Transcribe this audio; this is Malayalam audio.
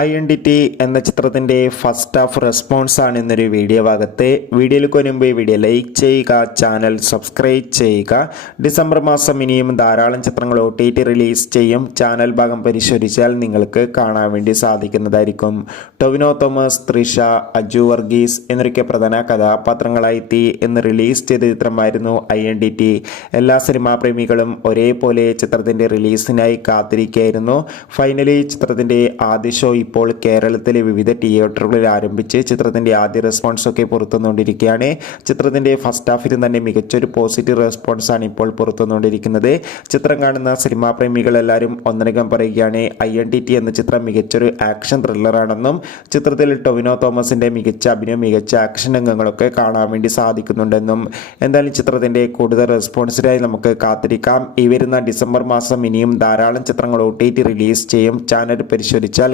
ഐഡന്റിറ്റി എന്ന ചിത്രത്തിൻ്റെ ഫസ്റ്റ് ഹാഫ് റെസ്പോൺസ് ആണ് ഇന്നൊരു വീഡിയോ ഭാഗത്ത്. വീഡിയോയിലേക്ക് മുൻപ് വീഡിയോ ലൈക്ക് ചെയ്യുക, ചാനൽ സബ്സ്ക്രൈബ് ചെയ്യുക. ഡിസംബർ മാസം ഇനിയും ധാരാളം ചിത്രങ്ങൾ OTT റിലീസ് ചെയ്യും. ചാനൽ ഭാഗം പരിശോധിച്ചാൽ നിങ്ങൾക്ക് കാണാൻ വേണ്ടി സാധിക്കുന്നതായിരിക്കും. ടൊവിനോ തോമസ്, തൃഷ, അജു വർഗീസ് എന്നൊക്കെ പ്രധാന കഥാപാത്രങ്ങളായി എന്ന് റിലീസ് ചെയ്ത ചിത്രമായിരുന്നു ഐഡന്റിറ്റി. എല്ലാ സിനിമാ പ്രേമികളും ഒരേപോലെ ചിത്രത്തിൻ്റെ റിലീസിനായി കാത്തിരിക്കുകയായിരുന്നു. ഫൈനലി ചിത്രത്തിൻ്റെ ആദ്യ ഷോ ഇപ്പോൾ കേരളത്തിലെ വിവിധ തിയേറ്ററുകളിൽ ആരംഭിച്ച് ചിത്രത്തിൻ്റെ ആദ്യ റെസ്പോൺസൊക്കെ പുറത്തുവന്നുകൊണ്ടിരിക്കുകയാണ്. ചിത്രത്തിൻ്റെ ഫസ്റ്റ് ഹാഫിൽ തന്നെ മികച്ചൊരു പോസിറ്റീവ് റെസ്പോൺസാണ് ഇപ്പോൾ പുറത്തുവന്നുകൊണ്ടിരിക്കുന്നത്. ചിത്രം കാണുന്ന സിനിമാ പ്രേമികളെല്ലാവരും ഒന്നടങ്കം പറയുകയാണ് ഐഡന്റിറ്റി എന്ന ചിത്രം മികച്ചൊരു ആക്ഷൻ ത്രില്ലറാണെന്നും ചിത്രത്തിൽ ടൊവിനോ തോമസിൻ്റെ മികച്ച അഭിനയം, മികച്ച ആക്ഷൻ രംഗങ്ങളൊക്കെ കാണാൻ വേണ്ടി സാധിക്കുന്നുണ്ടെന്നും. എന്തായാലും ചിത്രത്തിൻ്റെ കൂടുതൽ റെസ്പോൺസിനായി നമുക്ക് കാത്തിരിക്കാം. ഈ വരുന്ന ഡിസംബർ മാസം ഇനിയും ധാരാളം ചിത്രങ്ങൾ OTT റിലീസ് ചെയ്യും. ചാനൽ പരിശോധിച്ചാൽ